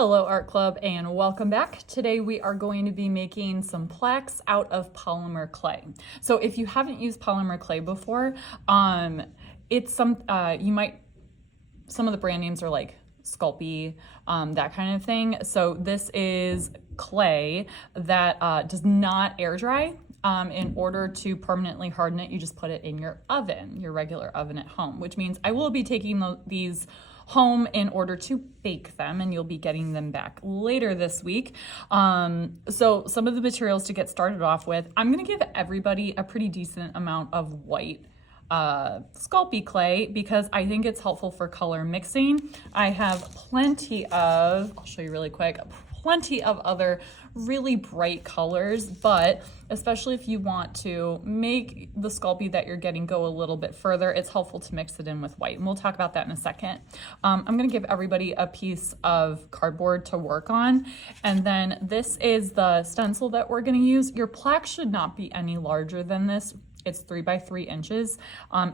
Hello Art Club and welcome back. Today we are going to be making some plaques out of polymer clay. So if you haven't used polymer clay before, it's some of the brand names are like Sculpey, that kind of thing. So this is clay that does not air dry. In order to permanently harden it, you just put it in your oven, your regular oven at home, which means I will be taking these home in order to bake them, and you'll be getting them back later this week. So some of the materials to get started off with, I'm gonna give everybody a pretty decent amount of white Sculpey clay because I think it's helpful for color mixing. I have plenty of, I'll show you really quick, plenty of other really bright colors, but especially if you want to make the Sculpey that you're getting go a little bit further, it's helpful to mix it in with white. And we'll talk about that in a second. I'm gonna give everybody a piece of cardboard to work on. And then this is the stencil that we're gonna use. Your plaque should not be any larger than this. It's 3 by 3 inches.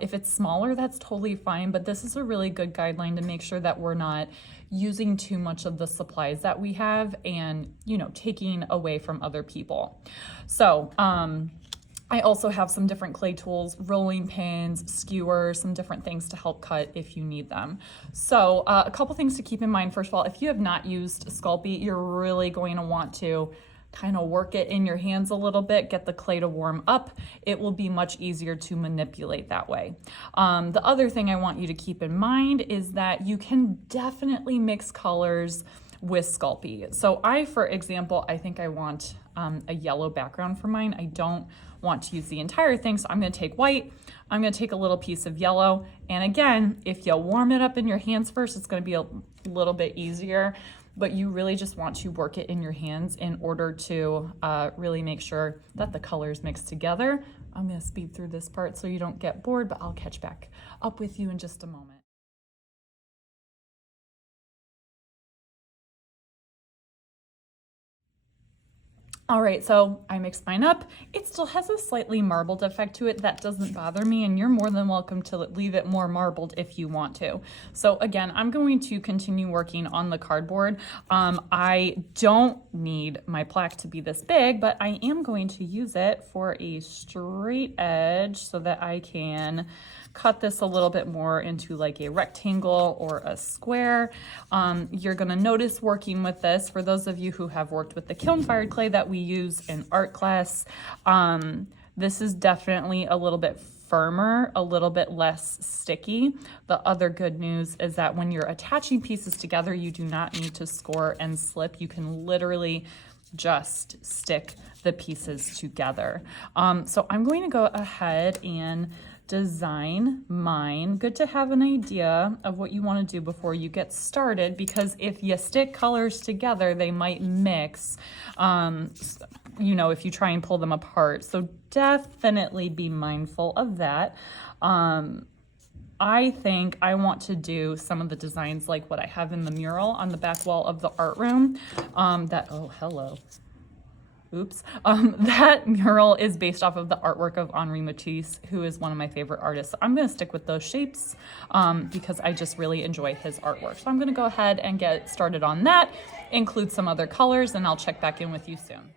If it's smaller, that's totally fine, but this is a really good guideline to make sure that we're not using too much of the supplies that we have and, you know, taking away from other people. So, I also have some different clay tools, rolling pins, skewers, some different things to help cut if you need them. So a couple things to keep in mind. First of all, if you have not used Sculpey, you're really going to want to kind of work it in your hands a little bit, get the clay to warm up. It will be much easier to manipulate that way. The other thing I want you to keep in mind is that you can definitely mix colors with Sculpey. So for example, I think I want a yellow background for mine. I don't want to use the entire thing, so I'm gonna take white, I'm gonna take a little piece of yellow, and again, if you warm it up in your hands first, it's gonna be a little bit easier, but you really just want to work it in your hands in order to really make sure that the colors mix together. I'm gonna speed through this part so you don't get bored, but I'll catch back up with you in just a moment. All right, so I mixed mine up. It still has a slightly marbled effect to it. That doesn't bother me, and you're more than welcome to leave it more marbled if you want to. So again, I'm going to continue working on the cardboard. I don't need my plaque to be this big, but I am going to use it for a straight edge so that I can cut this a little bit more into like a rectangle or a square. You're gonna notice working with this, for those of you who have worked with the kiln fired clay that we use in art class, this is definitely a little bit firmer, a little bit less sticky. The other good news is that when you're attaching pieces together, you do not need to score and slip. You can literally just stick the pieces together. So I'm going to go ahead and design mine. Good to have an idea of what you want to do before you get started, because if you stick colors together, they might mix, you know, if you try and pull them apart. So definitely be mindful of that. I think I want to do some of the designs like what I have in the mural on the back wall of the art room. Oh, hello. Oops. That mural is based off of the artwork of Henri Matisse, who is one of my favorite artists. So I'm going to stick with those shapes because I just really enjoy his artwork. So I'm going to go ahead and get started on that, include some other colors, and I'll check back in with you soon.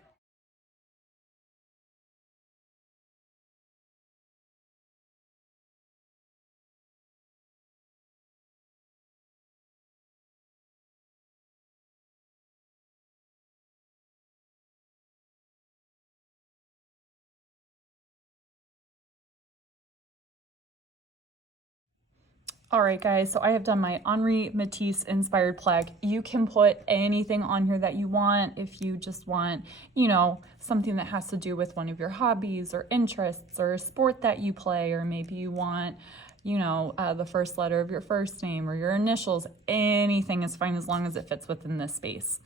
All right, guys, so I have done my Henri Matisse inspired plaque. You can put anything on here that you want. If you just want, you know, something that has to do with one of your hobbies or interests or a sport that you play, or maybe you want, you know, the first letter of your first name or your initials, anything is fine as long as it fits within this space.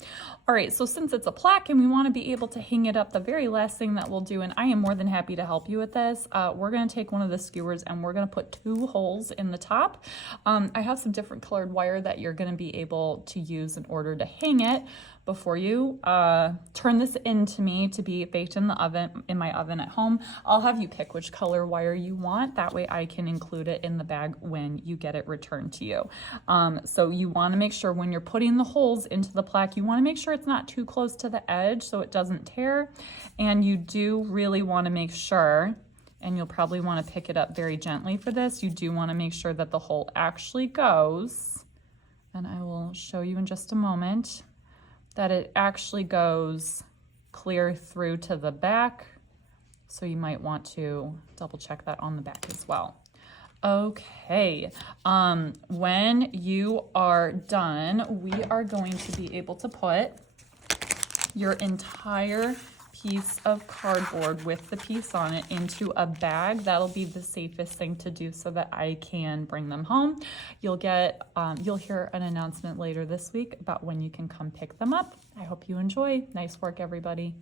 All right, so since it's a plaque and we want to be able to hang it up, the very last thing that we'll do, and I am more than happy to help you with this, we're going to take one of the skewers and we're going to put 2 holes in the top. I have some different colored wire that you're going to be able to use in order to hang it before you turn this into me to be baked in the oven, in my oven at home. I'll have you pick which color wire you want. That way I can include it in the bag when you get it returned to you. So you want to make sure when you're putting the holes into the plaque, you want to make sure it's not too close to the edge so it doesn't tear. And you do really want to make sure, and you'll probably want to pick it up very gently for this, you do want to make sure that the hole actually goes, and I will show you in just a moment, that it actually goes clear through to the back. So you might want to double check that on the back as well. Okay, when you are done, we are going to be able to put your entire piece of cardboard with the piece on it into a bag. That'll be the safest thing to do so that I can bring them home. You'll hear an announcement later this week about when you can come pick them up. I hope you enjoy. Nice work, everybody.